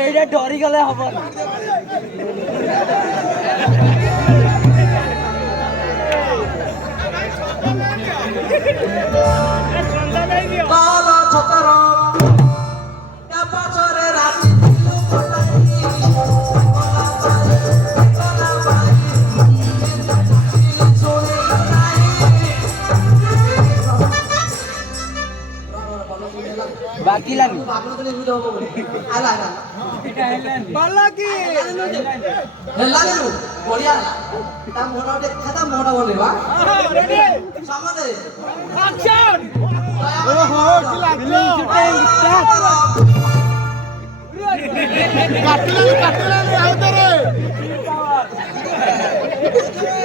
এইটা ডরি গেলে হব না। বাকি লাগি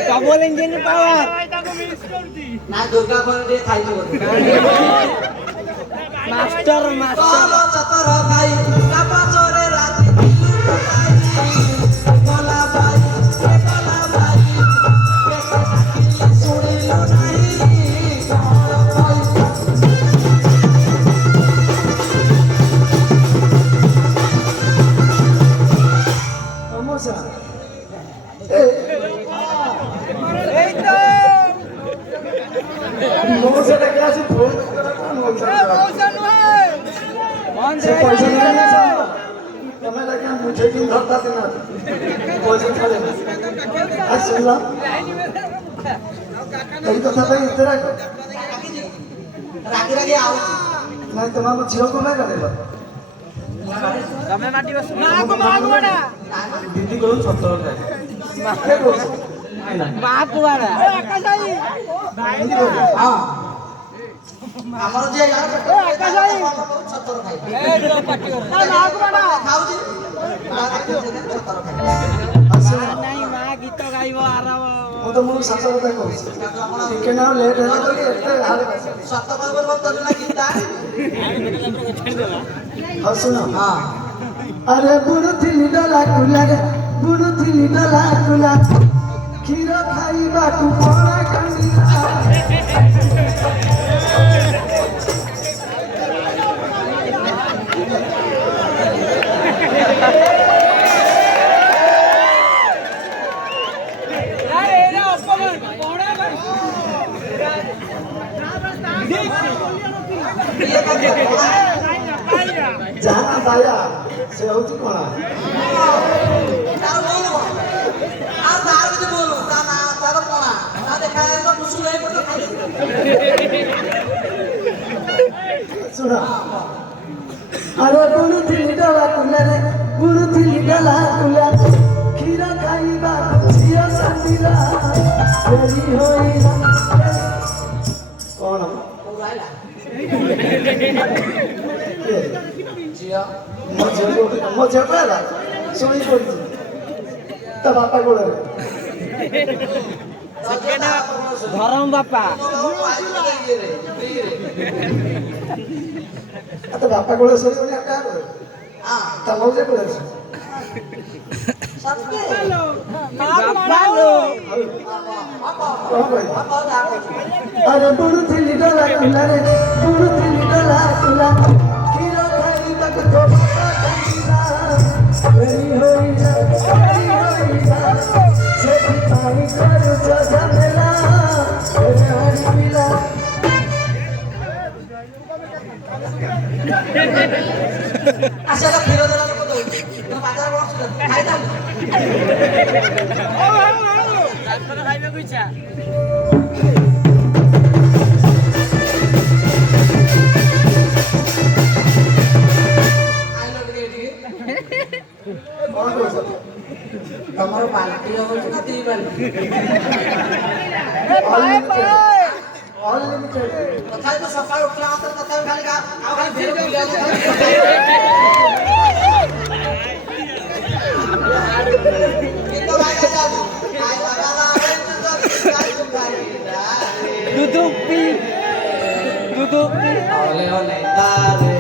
ডবল ইঞ্জিন পাওয়ার না দুর্গা করে খাইতে মাস্টার মাস্টার চতর ভাই কাপাচরে রাতি গলা ভাই শুনিল নাই সমস্যা এই তো সমস্যাটা কি আছে मैं लगे मुझे भी धरता देना पैसे खड़े सुनला कई कथा भाई इतना रागी रागी आओ मैं तुम्हारा झील को मैं करेगा तमे माटी बस ना को मागवाड़ा दीदी को छत्तर है माके को मागवाड़ा ए आकाशाई हां আমার যে আকাশাই 70 খাই এই তো পাটি না মাগবাড়া খাউজি 70 খাই আসলে নাই মা গীত গাইবো আরাম মু তো মু সত কথা কইছি ঠিক না লেট হলো বলি এতে হারে সত কইবো বলতো না গীত হ্যাঁ শুনো হ্যাঁ আরে বুড়ো থিলি ডলা কুলা রে বুড়ো থিলি ডলা কুলা ক্ষীর খাইবা তু পড়া কানিলা जाना पाया से होती कोना तार बोलो আর তার কিছু বলো তা না তার কোনা না দেখায় তো মুসু হয়ে পড়ে খাই सुना अरे बुनु थिली डला कुला रे बुनु थिली डला कुला खीरा खाइबा जिया संदिला तेरी होइला कौन ओराइला जिया मजे पड़ा सोई पड़ी तब बापा गोड़े धरम बापा आता बापा गोड़े सोई बोले क्या करे हां तब मजे पड़े सबके बापा लो अरे बुनु थिली डला कुला रे बुनु थिली डला कुला खीरा खाइबा के तो बापा कंदिला वेरी होइला से पानी करू जमेला रे हरि मिला আশাটা ফিরে দেওয়ার কথা তো বাজার বড় খাই দাও ও তারপরে খাইবে কইছা আইলো রেডি তোমার বালতি হচ্ছে না তুই বালতি এ বাই বাই অনলিমিটেড কোথায় তো সকাল উঠলা তো কোথায় খালি আও খালি ভিড় করে গেল কিন্তু লাগা যাবে আই লাগালা তো কাই তো গাড়ি দুদুপি ওলে ওলে তারে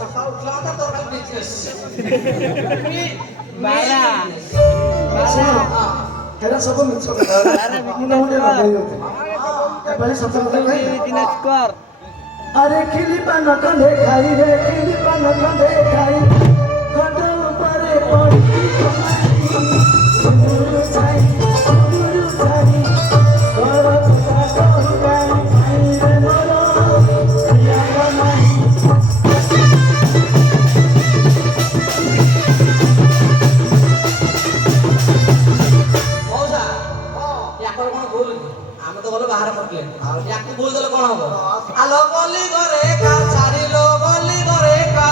সকাল উঠলা তো তোর বিজনেস ବାରା ଏରା ସବୁ ମିଛ କଥା ମୁଁ ଗୋଟେ ଲଗେଇ ଦଉଛି ଏପାଳି ସତ କଥା କହିବି ଦିନ ସ୍କୋର अरे खिली पान कंधे खाई रे खिली पान कंधे खाई घट ऊपर पड़ी गुरु छाई कर पता कहू गाई खाई रे मोरो प्रिया गनाई मौसा याकर कोन भूल ଆମେ ତ ଗଲୁ ବାହାର ପଟିଲେ ଆଉ ୟାକୁ ଭୁଲ ଦେଲେ କଣ ହବ ଆଲୋ ଗଲି ଘରେ କା ଛାଡ଼ିଲୋ ଗଲି ଘରେ କା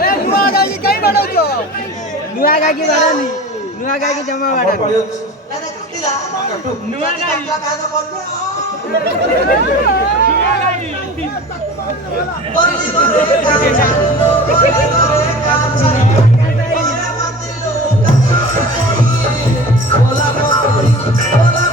ଏ ନୂଆ ଗାଈ କାଇ ବାଡଉଛ ନୂଆ ଗାଈ ବାଡାନି ନୂଆ ଗାଈ ଜମା ବାଡାନି ଆରେ କାଟିଲା ନୂଆ ଗାଈ କାଦ କରବେ ଗଲି ଘରେ କା ଛାଡ଼ିଲୋ ଗଲି ଘରେ କା ଛାଡ଼ିଲୋ ঘরে মাতিলো কাছে ওলা মতরি ওলা